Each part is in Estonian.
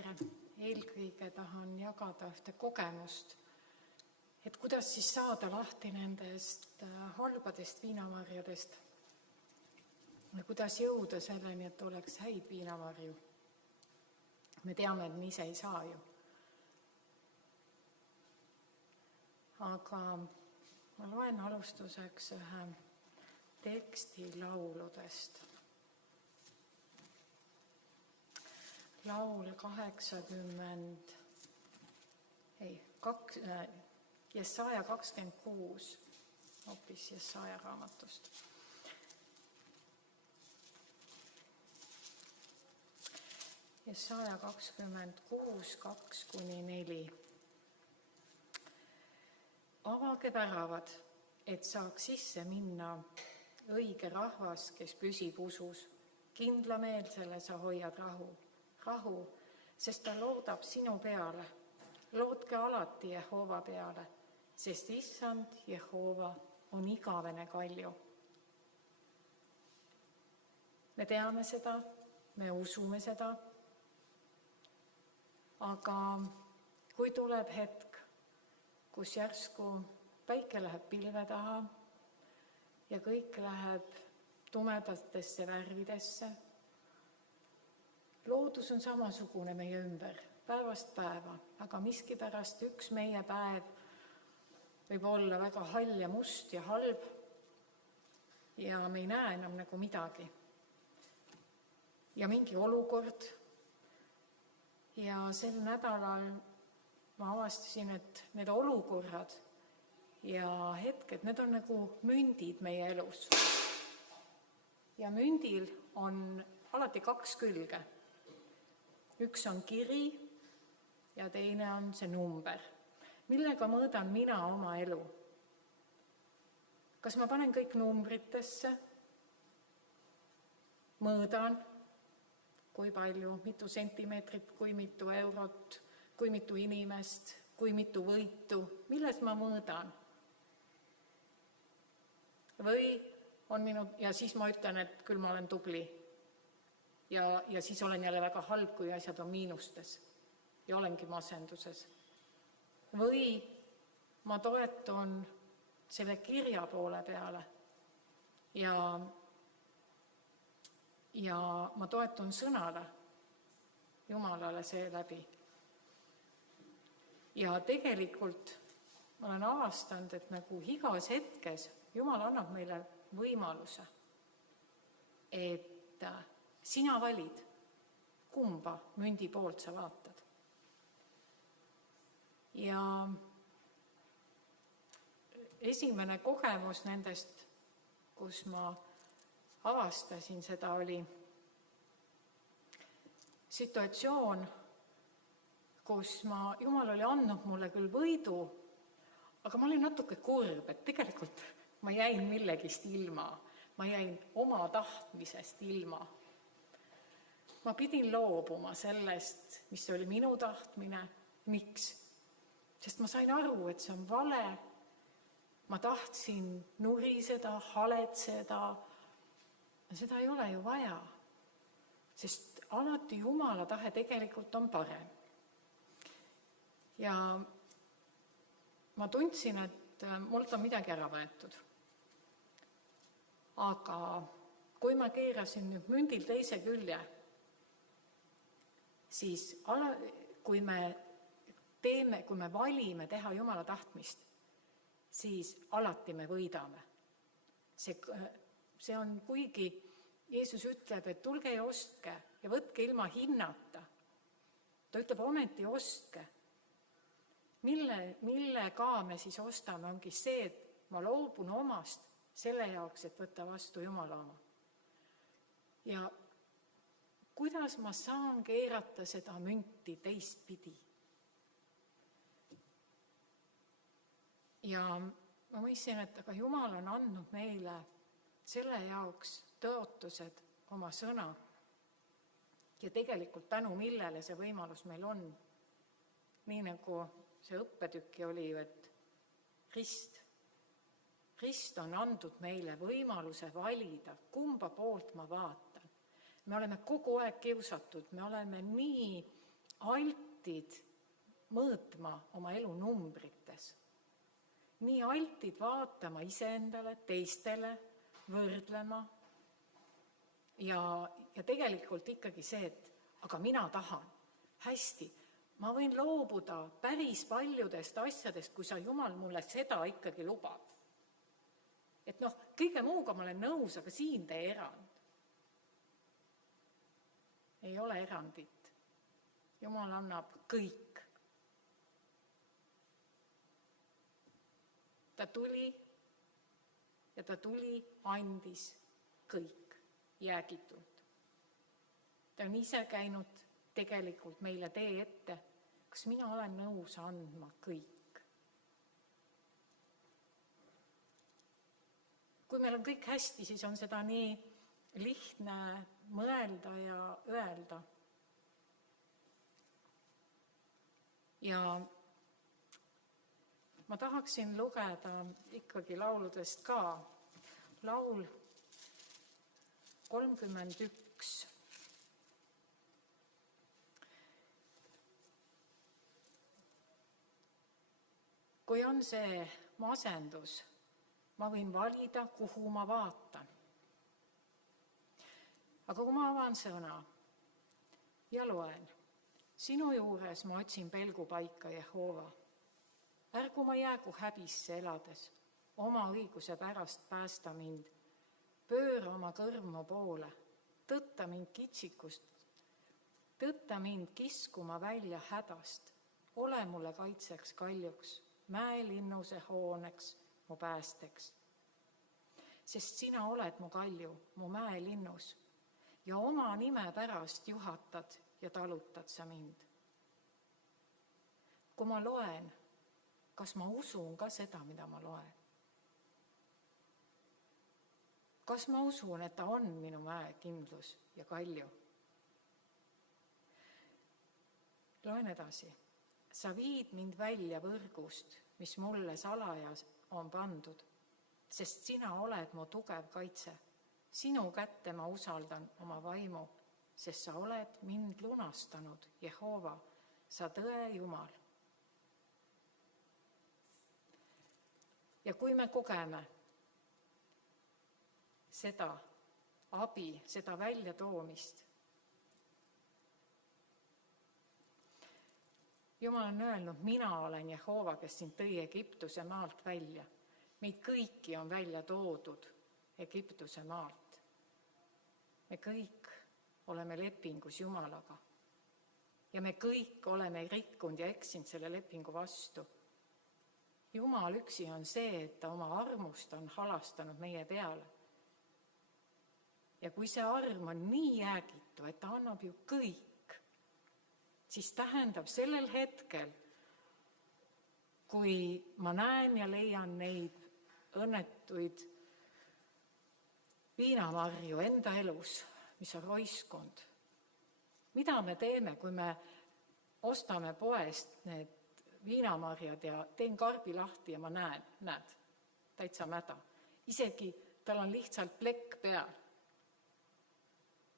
tere! Eelkõige tahan jagada ühte kogemust, et kuidas siis saada lahti nendest halbadest viinamarjadest ja kuidas jõuda selleni, et oleks häid viinamarju. Me teame, et me ise ei saa ju. Aga ma loen alustuseks ühe teksti lauludest. Laul 80, Jesaja 26, hoopis Jesaja raamatust. Jesaja 26, 2-4. Avage väravad, et saaks sisse minna õige rahvas, kes püsib usus. Kindlameelsele sa hoiad rahu, sest ta loodab sinu peale. Lootke alati Jehova peale, sest Issand Jehova on igavene kalju. Me teame seda, me usume seda, aga kui tuleb hetk, kus järsku päike läheb pilve taha ja kõik läheb tumedatesse värvidesse, loodus on samasugune meie ümber, päevast päeva, aga miskipärast üks meie päev võib olla väga hall ja must ja halb ja me ei näe enam nagu midagi. Ja mingi olukord ja sel nädalal ma avastasin, et need olukorrad ja hetked, need on nagu mündid meie elus. Ja mündil on alati kaks külge. Üks on kiri ja teine on see number, millega mõõdan mina oma elu. Kas ma panen kõik numbritesse, mõõdan, kui palju, mitu sentimeetrit, kui mitu eurot, kui mitu inimest, kui mitu võitu, milles ma mõõdan? Või on ja siis ma ütlen, et küll ma olen tubli. Ja siis olen jälle väga halb, kui asjad on miinustes ja olengi masenduses. Või ma toetun selle kirja poole peale ja ma toetun sõnale, Jumalale seeläbi. Ja tegelikult ma olen avastanud, et nagu igas hetkes Jumal annab meile võimaluse, et sina valid, kumba mündi poolt sa vaatad. Ja esimene kogemus nendest, kus ma avastasin seda, oli situatsioon, kus Jumal oli andnud mulle küll võidu, aga ma olin natuke kurb, et tegelikult ma jäin millegist ilma, ma jäin oma tahtmisest ilma. Ma pidin loobuma sellest, mis oli minu tahtmine. Miks? Sest ma sain aru, et see on vale. Ma tahtsin nuriseda, haletseda. Seda ei ole ju vaja, sest alati Jumala tahe tegelikult on parem. Ja ma tundsin, et mult on midagi ära võetud. Aga kui ma keerasin nüüd mündil teise külje, siis kui me valime teha Jumala tahtmist, siis alati me võidame. See on, kuigi Jeesus ütleb, et tulge ja ostke ja võtke ilma hinnata. Ta ütleb, ometi ostke. Millega me siis ostame, ongi see, et ma loobun omast selle jaoks, et võtta vastu Jumala oma. Ja kuidas ma saan keerata seda münti teistpidi? Ja ma mõistsin, et aga Jumal on andnud meile selle jaoks tõotused oma sõna ja tegelikult tänu millele see võimalus meil on. Nii nagu see õppetükki oli, et Rist on andnud meile võimaluse valida, kumba poolt ma vaatan. Me oleme kogu aeg kiusatud, me oleme nii altid mõõtma oma elu numbrites. Nii altid vaatama iseendale, teistele, võrdlema. Ja tegelikult ikkagi see, et aga mina tahan. Hästi, ma võin loobuda päris paljudest asjadest, kui sa Jumal mulle seda ikkagi lubab. Et kõige muuga ma olen nõus, aga siin tee erand. Ei ole erandit. Jumal annab kõik. Ta tuli ja ta andis kõik jäägitult. Ta on ise käinud tegelikult meile tee ette. Kas mina olen nõus andma kõik? Kui meil on kõik hästi, siis on seda nii lihtne mõelda ja öelda. Ja ma tahaksin lugeda ikkagi lauludest ka. Laul 31. Kui on see masendus, ma võin valida, kuhu ma vaatan. Aga kui ma avan sõna ja loen, sinu juures ma otsin pelgupaika Jehova. Ärgu ma jäägu häbisse elades, oma õiguse pärast päästa mind. Pööra oma kõrmu poole, tõtta mind kitsikust, tõtta mind kiskuma välja hädast. Ole mulle kaitseks kaljuks, mäelinnuse hooneks, mu päästeks. Sest sina oled mu kalju, mu mäelinnus ja oma nime pärast juhatad ja talutad sa mind. Kui ma loen, kas ma usun ka seda, mida ma loen? Kas ma usun, et ta on minu mäekindlus ja kalju? Loen edasi. Sa viid mind välja võrgust, mis mulle salajas on pandud, sest sina oled mu tugev kaitse. Sinu kätte ma usaldan oma vaimu, sest sa oled mind lunastanud, Jehova, sa tõe Jumal. Ja kui me kogeme seda abi, seda väljatoomist, Jumal on öelnud, mina olen Jehova, kes sind tõi Egiptuse maalt välja. Meid kõiki on välja toodud Egiptuse maalt. Me kõik oleme lepingus Jumalaga. Ja me kõik oleme rikkunud ja eksinud selle lepingu vastu. Jumal üksi on see, et ta oma armust on halastanud meie peale. Ja kui see arm on nii jäägitu, et ta annab ju kõik, siis tähendab sellel hetkel, kui ma näen ja leian neid õnnetuid viinamarju enda elus, mis on roiskund. Mida me teeme, kui me ostame poest need viinamarjad ja teen karbi lahti ja ma näed, täitsa mäda. Isegi tal on lihtsalt plekk peal.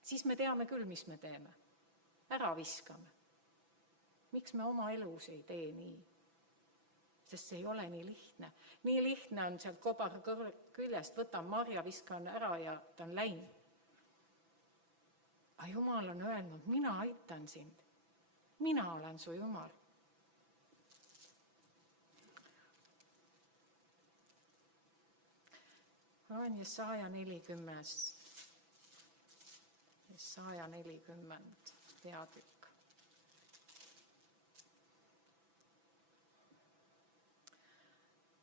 Siis me teame küll, mis me teeme. Ära viskame. Miks me oma elus ei tee nii? Sest see ei ole nii lihtne. Nii lihtne on sealt kobar küljest, võtan marja, viskan ära ja ta on läinud. Aga Jumal on öelnud, mina aitan sind. Mina olen su Jumal. Loen Jesaja 40 peatükk.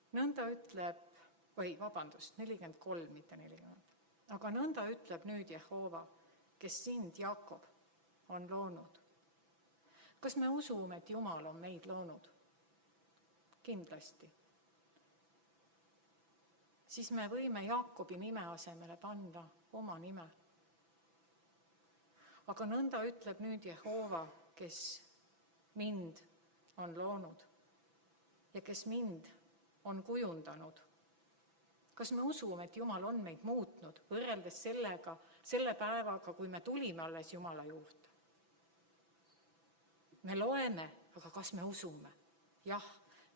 Nõnda ütleb, 43, mitte 40. Aga nõnda ütleb nüüd Jehova, kes sind, Jakob, on loonud. Kas me usume, et Jumal on meid loonud? Kindlasti. Siis me võime Jakobi nime asemele panna oma nime. Aga nõnda ütleb nüüd Jehova, kes mind on loonud ja kes mind on kujundanud. Kas me usume, et Jumal on meid muutnud võrreldes selle päevaga, kui me tulime alles Jumala juurde? Me loeme, aga kas me usume? Jah,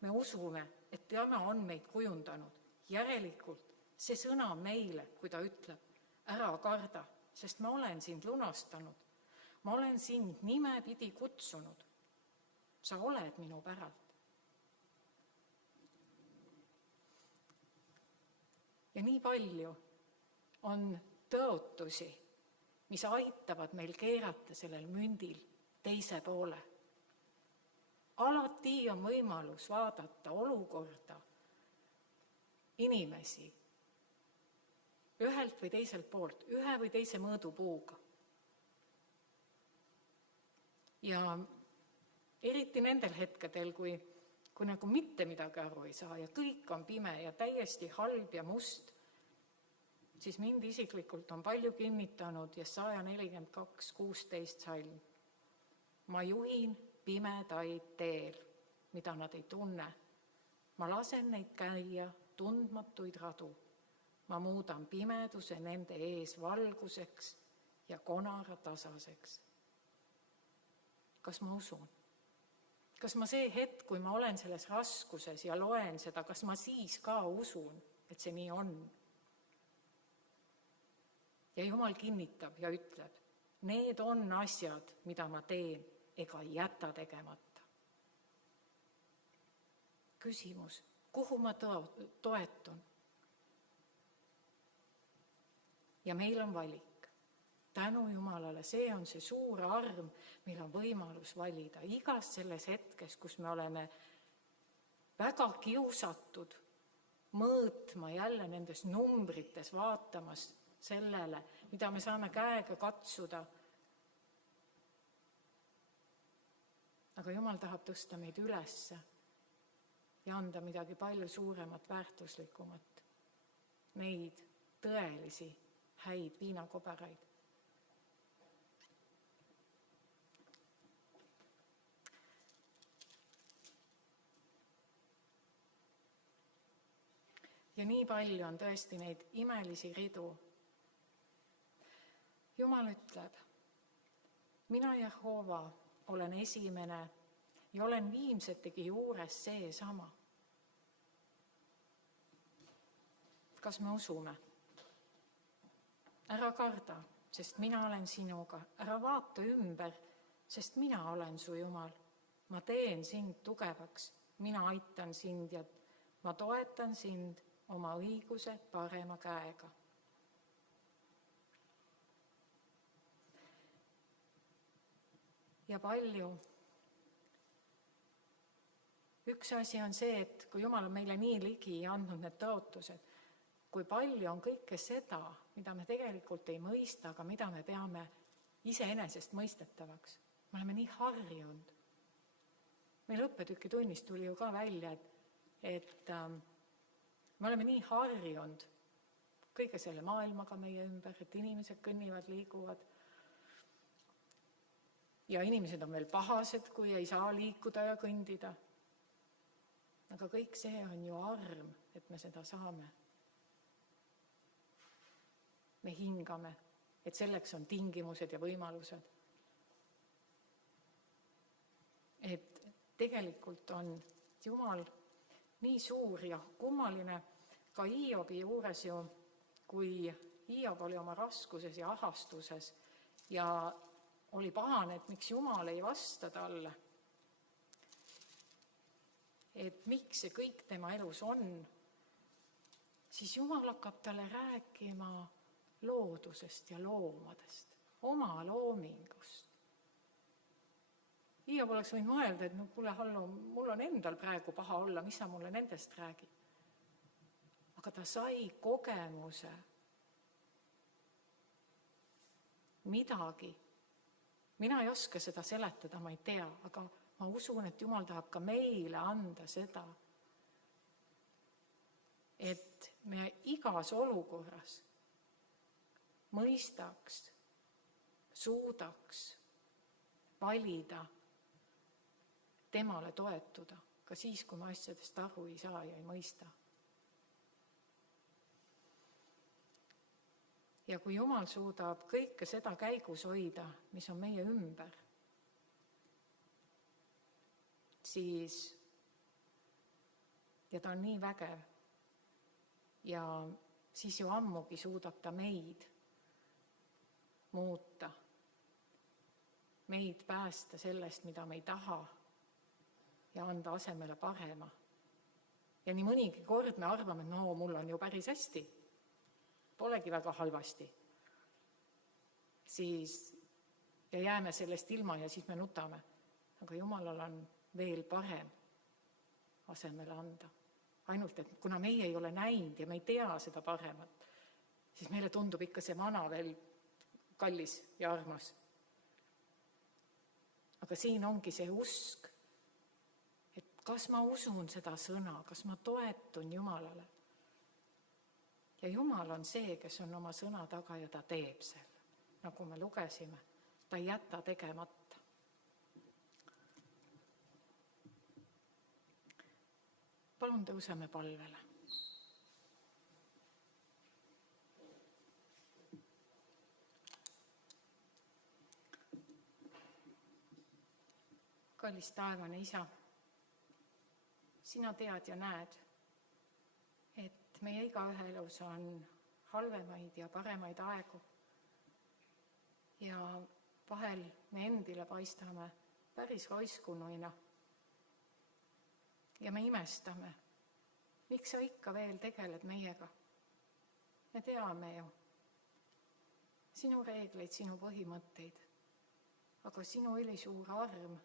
me usume, et tema on meid kujundanud. Järelikult see sõna meile, kui ta ütleb, ära karda, sest ma olen sind lunastanud. Ma olen sind nimepidi kutsunud. Sa oled minu päralt. Ja nii palju on tõotusi, mis aitavad meil keerata sellel mündil teise poole. Alati on võimalus vaadata olukorda, inimesi ühelt või teiselt poolt, ühe või teise mõõdupuuga. Ja eriti nendel hetkedel, kui nagu mitte midagi aru ei saa ja kõik on pime ja täiesti halb ja must, siis mind isiklikult on palju kinnitanud Jesaja 42:16 salm. Ma juhin pimedaid teel, mida nad ei tunne. Ma lasen neid käia tundmatuid radu. Ma muudan pimeduse nende ees valguseks ja konara tasaseks. Kas ma usun? Kas ma see hetk, kui ma olen selles raskuses ja loen seda, kas ma siis ka usun, et see nii on? Ja Jumal kinnitab ja ütleb, need on asjad, mida ma teen, ega jäta tegemata. Küsimus, kuhu ma toetun? Ja meil on valik. Tänu Jumalale, see on see suur arm, meil on võimalus valida igas selles hetkes, kus me oleme väga kiusatud mõõtma jälle nendes numbrites, vaatamas sellele, mida me saame käega katsuda. Aga Jumal tahab tõsta meid ülesse ja anda midagi palju suuremat, väärtuslikumat. Neid tõelisi häid viinakobaraid. Ja nii palju on tõesti neid imelisi ridu. Jumal ütleb, mina Jehova olen esimene ja olen viimsetegi juures seesama. Kas me usume? Ära karda, sest mina olen sinuga. Ära vaata ümber, sest mina olen su Jumal. Ma teen sind tugevaks, mina aitan sind ja ma toetan sind oma õiguse parema käega. Ja palju. Üks asi on see, et kui Jumal on meile nii ligi andnud need tõotused, kui palju on kõike seda, mida me tegelikult ei mõista, aga mida me peame iseenesest mõistetavaks. Me oleme nii harjunud. Meil õppetükitunnis tuli ju ka välja, et me oleme nii harjunud kõige selle maailmaga meie ümber, et inimesed kõnnivad, liiguvad. Ja inimesed on veel pahased, kui ei saa liikuda ja kõndida. Aga kõik see on ju arm, et me seda saame. Me hingame, et selleks on tingimused ja võimalused. Et tegelikult on Jumal nii suur ja kummaline ka Hiobi juures ju, kui Hiob oli oma raskuses ja ahastuses ja oli pahane, et miks Jumal ei vasta talle. Et miks see kõik tema elus on, siis Jumal hakkab talle rääkima loodusest ja loomadest, oma loomingust. Hiob oleks võinud mõelda, et kuule, hallo, mul on endal praegu paha olla, mis sa mulle nendest räägid? Aga ta sai kogemuse midagi. Mina ei oska seda seletada, ma ei tea, aga ma usun, et Jumal tahab ka meile anda seda, et me igas olukorras mõistaks, suudaks valida temale toetuda, ka siis, kui me asjadest aru ei saa ja ei mõista. Ja kui Jumal suudab kõike seda käigus hoida, mis on meie ümber, siis, ja ta on nii vägev, ja siis ju ammugi suudab ta meid muuta, meid päästa sellest, mida me ei taha, ja anda asemele parema. Ja nii mõnigi kord me arvame, et no mul on ju päris hästi, polegi väga halvasti. Siis, ja jääme sellest ilma ja siis me nutame. Aga Jumalal on veel parem asemele anda. Ainult, et kuna meie ei ole näinud ja me ei tea seda paremat, siis meile tundub ikka see vana veel kallis ja armas. Aga siin ongi see usk, et kas ma usun seda sõna, kas ma toetun Jumalale. Ja Jumal on see, kes on oma sõna taga ja ta teeb selle. Nagu me lugesime, ta ei jäta tegemata. Palun tõuseme palvele. Kallis taevane Isa, sina tead ja näed, et meie igaühe elus on halvemaid ja paremaid aegu. Ja vahel me endile paistame päris roiskunuina. Ja me imestame, miks sa ikka veel tegeled meiega. Me teame ju sinu reegleid, sinu põhimõtteid, aga sinu ülisuur arm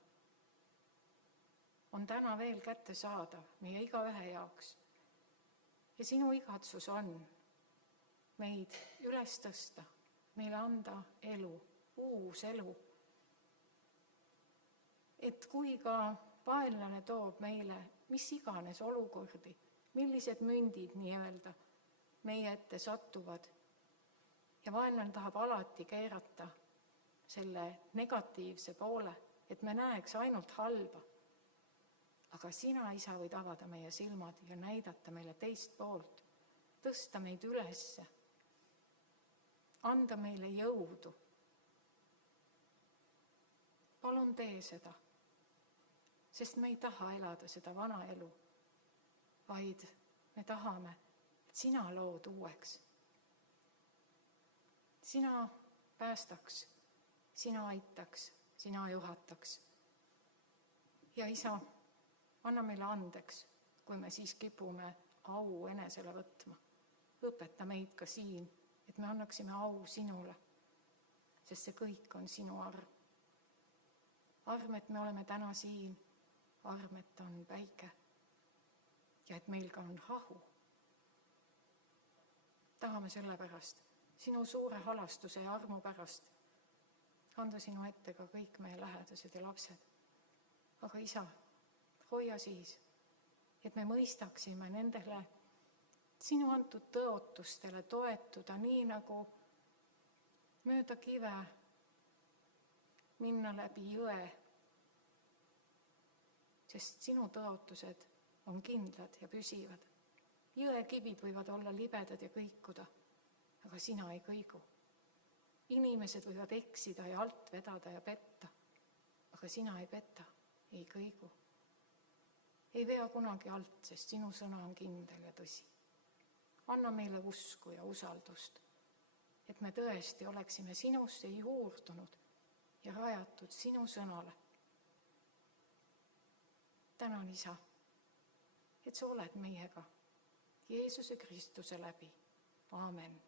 on täna veel kättesaadav meie igaühe jaoks. Ja sinu igatsus on meid üles tõsta, meile anda elu, uus elu. Et kui ka vaenlane toob meile mis iganes olukordi, millised mündid nii-öelda meie ette satuvad, ja vaenlane tahab alati keerata selle negatiivse poole, et me näeks ainult halba. Aga sina, Isa, võid avada meie silmad ja näidata meile teist poolt, tõsta meid ülesse, anda meile jõudu. Palun tee seda, sest me ei taha elada seda vana elu, vaid me tahame, et sina lood uueks. Sina päästaks, sina aitaks, sina juhataks. Ja Isa, anna meile andeks, kui me siis kipume au enesele võtma. Õpeta meid ka siin, et me annaksime au sinule, sest see kõik on sinu arm. Arm, et me oleme täna siin, arm, et on päike ja et meil ka on rahu. Tahame selle pärast, sinu suure halastuse ja armu pärast, anda sinu ette ka kõik meie lähedased ja lapsed. Aga Isa, hoia siis, et me mõistaksime nendele sinu antud tõotustele toetuda nii nagu mööda kive minna läbi jõe, sest sinu tõotused on kindlad ja püsivad. Jõekivid võivad olla libedad ja kõikuda, aga sina ei kõigu. Inimesed võivad eksida ja alt vedada ja petta, aga sina ei peta, ei kõigu. Ei vea kunagi alt, sest sinu sõna on kindel ja tõsi. Anna meile usku ja usaldust, et me tõesti oleksime sinusse juurdunud ja rajatud sinu sõnale. Tänan, Isa, et sa oled meiega Jeesuse Kristuse läbi. Aamen.